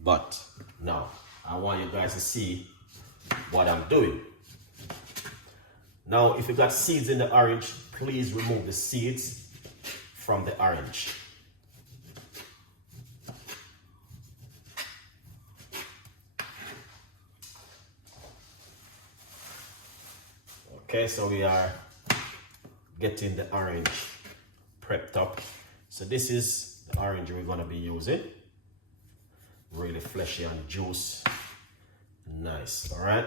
But now I want you guys to see what I'm doing. Now, if you got seeds in the orange, please remove the seeds from the orange. Okay, so we are getting the orange prepped up. So this is the orange we're gonna be using. Really fleshy and juice. Nice, all right?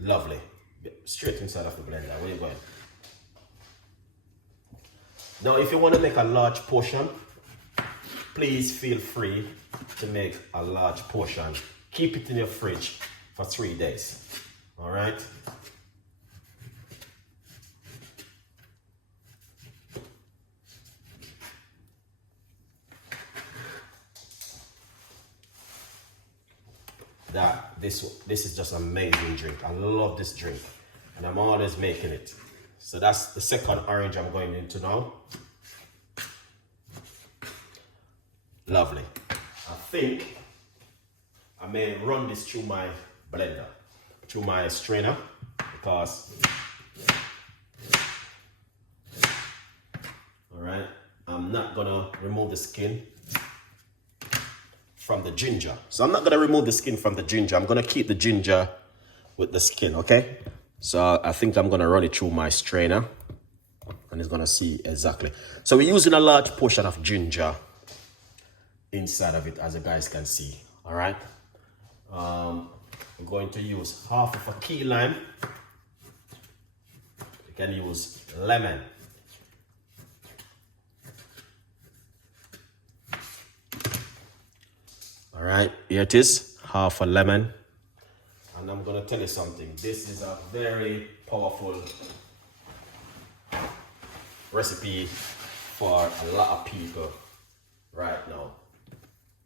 Lovely. Straight inside of the blender. Where you going? Now, if you want to make a large portion, please feel free to make a large portion. Keep it in your fridge for 3 days. All right? This is just an amazing drink. I love this drink, and I'm always making it. So that's the second orange I'm going into now. Lovely. I think I may run this through my blender, through my strainer, because all right, I'm not gonna remove the skin from the ginger. So I'm not gonna remove the skin from the ginger. I'm gonna keep the ginger with the skin, okay? So I think I'm gonna run it through my strainer and it's gonna see exactly. So we're using a large portion of ginger inside of it, as you guys can see, all right? We're going to use half of a key lime. You can use lemon. All right, here it is, half a lemon. And I'm gonna tell you something. This is a very powerful recipe for a lot of people right now.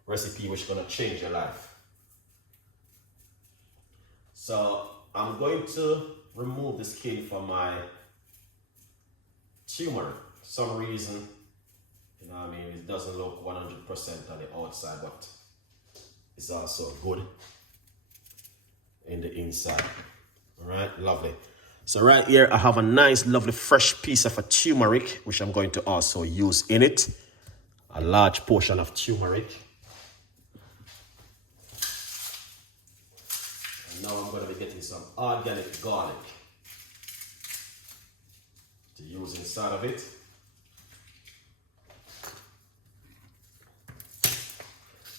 Recipe which is gonna change your life. So I'm going to remove the skin from my turmeric. For some reason, you know what I mean, it doesn't look 100% on the outside, but it's also good in the inside. All right, lovely. So right here I have a nice lovely fresh piece of a turmeric, which I'm going to also use in it. A large portion of turmeric. And now I'm going to be getting some organic garlic to use inside of it.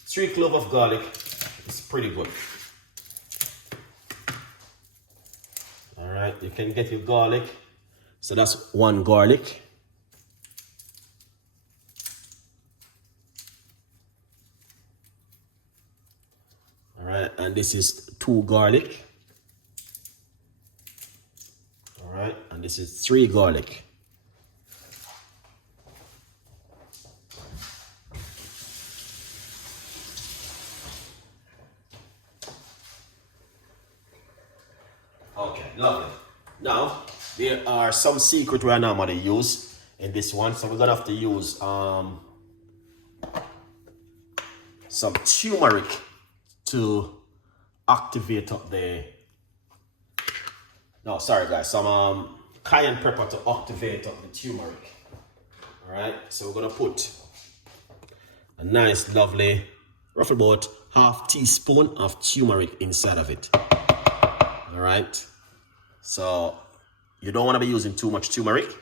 3 cloves of garlic is pretty good. All right, you can get your garlic. So that's 1 garlic. All right, and this is 2 garlic. All right, and this is 3 garlic. Okay, lovely. Now, there are some secret we are normally use in this one. So we're gonna have to use some turmeric to activate up the, no, sorry guys, some cayenne pepper to activate up the turmeric. All right, so we're gonna put a nice, lovely, roughly about ½ teaspoon of turmeric inside of it. All right, so you don't want to be using too much turmeric.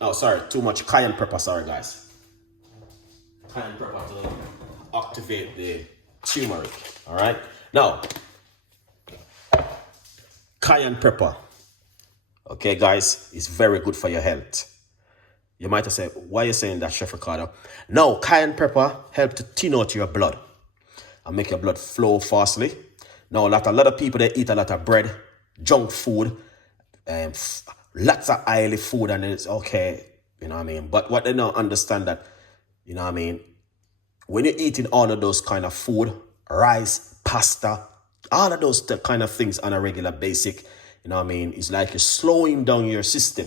Oh, sorry, too much cayenne pepper. Sorry, guys. Cayenne pepper to activate the turmeric. All right, now cayenne pepper. Okay, guys, it's very good for your health. You might have said, why are you saying that, Chef Ricardo? No, cayenne pepper helps to thin out your blood and make your blood flow fastly. Now, a lot of people, they eat a lot of bread, junk food, lots of oily food, and it's okay, you know what I mean? But what they don't understand that, you know what I mean, when you're eating all of those kind of food, rice, pasta, all of those kind of things on a regular basic, You know what I mean? It's like you're slowing down your system.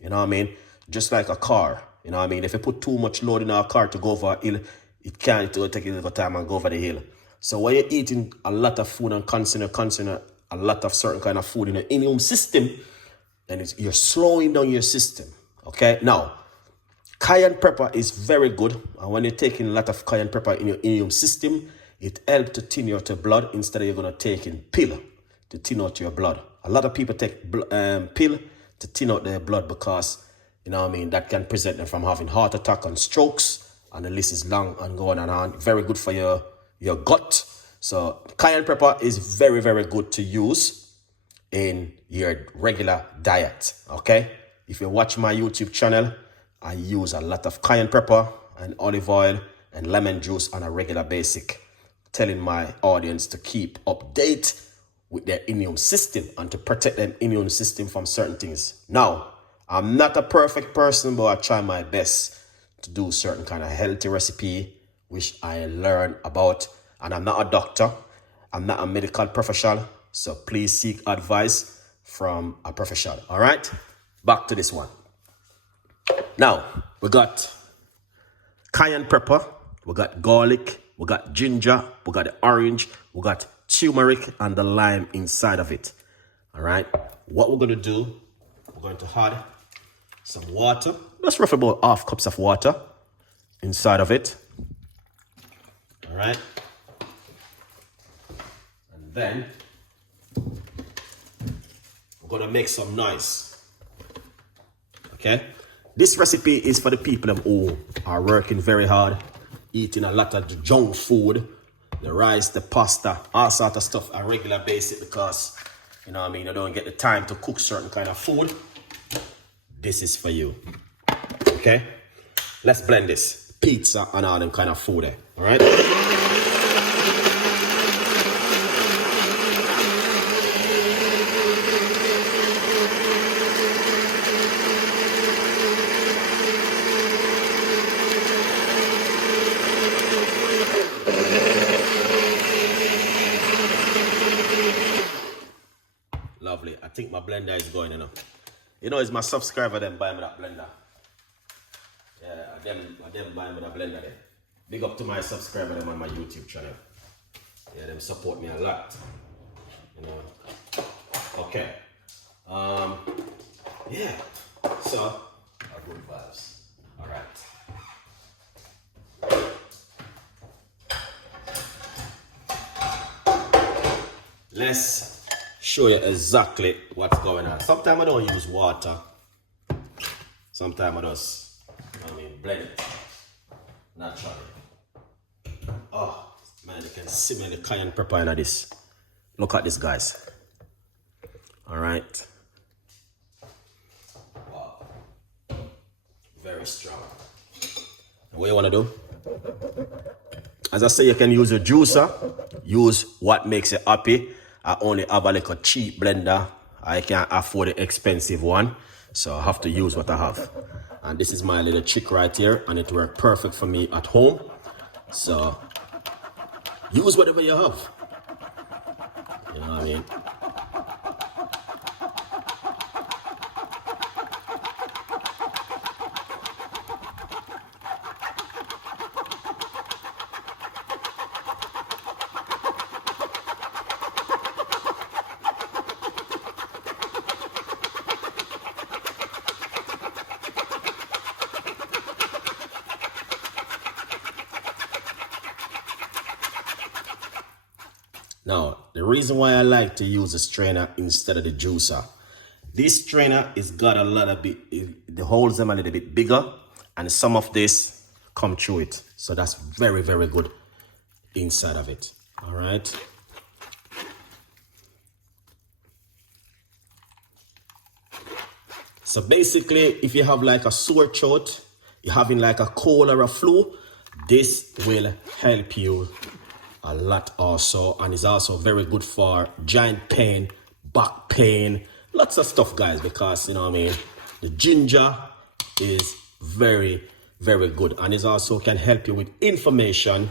You know what I mean? Just like a car. You know what I mean? If you put too much load in our car to go over a hill, it can't take a little time and go over the hill. So when you're eating a lot of food and consuming a lot of certain kind of food in the immune system, then you're slowing down your system. Okay? Now, cayenne pepper is very good. And when you're taking a lot of cayenne pepper in your immune system, it helps to thin out your blood instead of you're going to take in pill to thin out your blood. A lot of people take pill to thin out their blood because, you know what I mean, that can prevent them from having heart attack and strokes. And the list is long and going on. Very good for your gut. So cayenne pepper is very, very good to use in your regular diet. Okay? If you watch my YouTube channel, I use a lot of cayenne pepper and olive oil and lemon juice on a regular basis, telling my audience to keep update with their immune system and to protect their immune system from certain things. Now, I'm not a perfect person, but I try my best to do certain kind of healthy recipe, which I learn about. And I'm not a doctor. I'm not a medical professional. So please seek advice from a professional. All right? Back to this one. Now, we got cayenne pepper. We got garlic. We got ginger. We got the orange. We got turmeric and the lime inside of it. All right? What we're going to do, we're going to add some water. Let's roughly about half cups of water inside of it. All right. And then we're going to make some noise. Okay. This recipe is for the people who are working very hard, eating a lot of junk food, the rice, the pasta, all sort of stuff on a regular basis because, you know what I mean, you don't get the time to cook certain kind of food. This is for you. Okay? Let's blend this. Pizza and all them kind of food there. All right? Lovely. I think my blender is going enough. You know, it's my subscriber them buy me that blender. Yeah, them buy me that blender there. Big up to my subscriber them on my YouTube channel. Yeah, them support me a lot. You know. Okay. Yeah. So, good vibes. All right. Let's show you exactly what's going on. Sometimes I don't use water. Sometimes I just, blend it naturally. Oh, man, you can smell the cayenne pepper in this. Look at this, guys. All right. Wow. Very strong. What you want to do? As I say, you can use a juicer. Use what makes you happy. I only have a little cheap blender. I can't afford the expensive one. So I have to use what I have. And this is my little trick right here. And it worked perfect for me at home. So use whatever you have. You know what I mean? Now, the reason why I like to use a strainer instead of the juicer, this strainer is got a lot of the holes them a little bit bigger, and some of this come through it. So that's very, very good inside of it. All right. So basically, if you have like a sore throat, you're having like a cold or a flu, this will help you a lot also, and it's also very good for joint pain, back pain, lots of stuff, guys, because, you know what I mean, the ginger is very, very good, and it also can help you with inflammation,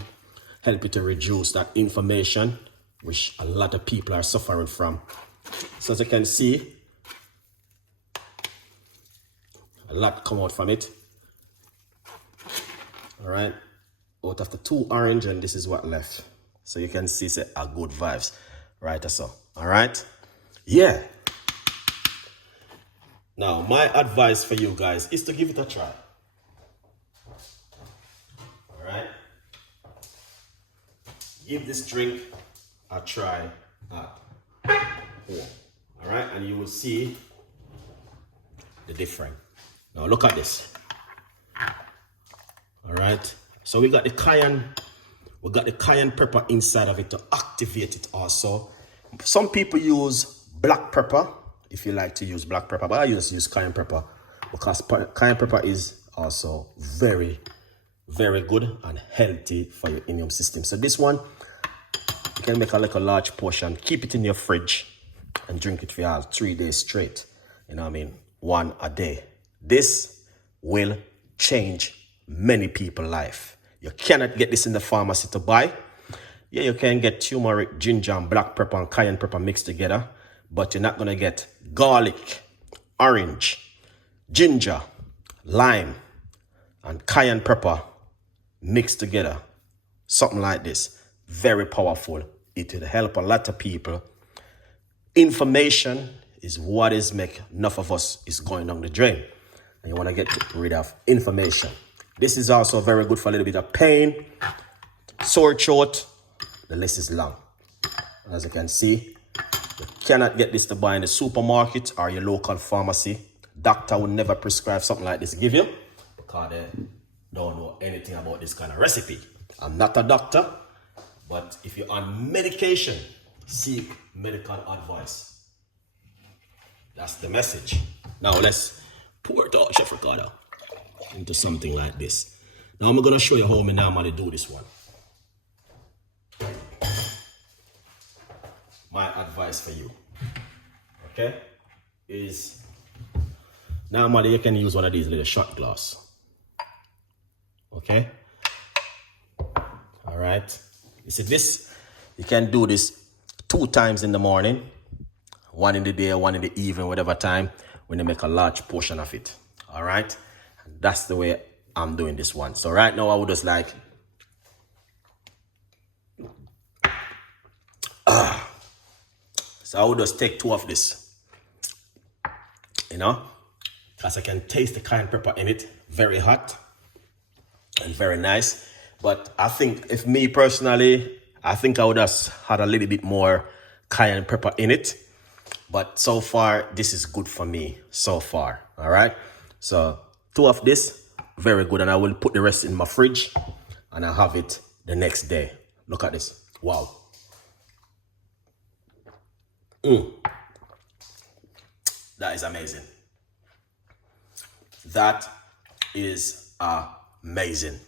help you to reduce that inflammation, which a lot of people are suffering from. So as you can see, a lot come out from it. All right, out of the 2 orange, and this is what left. So you can see say a good vibes, right? So, all right, yeah. Now, my advice for you guys is to give it a try. All right, give this drink a try at home. All right, and you will see the difference. Now look at this. All right, so we got the cayenne pepper inside of it to activate it also. Some people use black pepper if you like to use black pepper, but I just use cayenne pepper because cayenne pepper is also very, very good and healthy for your immune system. So this one, you can make a large portion, keep it in your fridge and drink it for 3 days straight. You know what I mean? 1 a day. This will change many people's life. You cannot get this in the pharmacy to buy. Yeah, you can get turmeric, ginger, and black pepper and cayenne pepper mixed together, but you're not gonna get garlic, orange, ginger, lime, and cayenne pepper mixed together. Something like this. Very powerful. It will help a lot of people. Information is what is make enough of us is going down the drain. And you want to get rid of information. This is also very good for a little bit of pain, sore throat. The list is long. As you can see, you cannot get this to buy in the supermarket or your local pharmacy. Doctor would never prescribe something like this to give you because they don't know anything about this kind of recipe. I'm not a doctor, but if you're on medication, seek medical advice. That's the message. Now let's pour it out, Chef Ricardo, into something like this. Now I'm going to show you how I normally do this one. My advice for you, okay, is normally you can use one of these little shot glass. Okay? All right. You see this? You can do this 2 times in the morning, 1 in the day, 1 in the evening, whatever time, when you make a large portion of it. All right? And that's the way I'm doing this one. So right now I would just like, so I would just take 2 of this, you know, because I can taste the cayenne pepper in it, very hot and very nice. But I think if me personally, I think I would have had a little bit more cayenne pepper in it. But so far, this is good for me so far. All right. So 2 of this, very good. And I will put the rest in my fridge and I'll have it the next day. Look at this. Wow. That is amazing. That is amazing.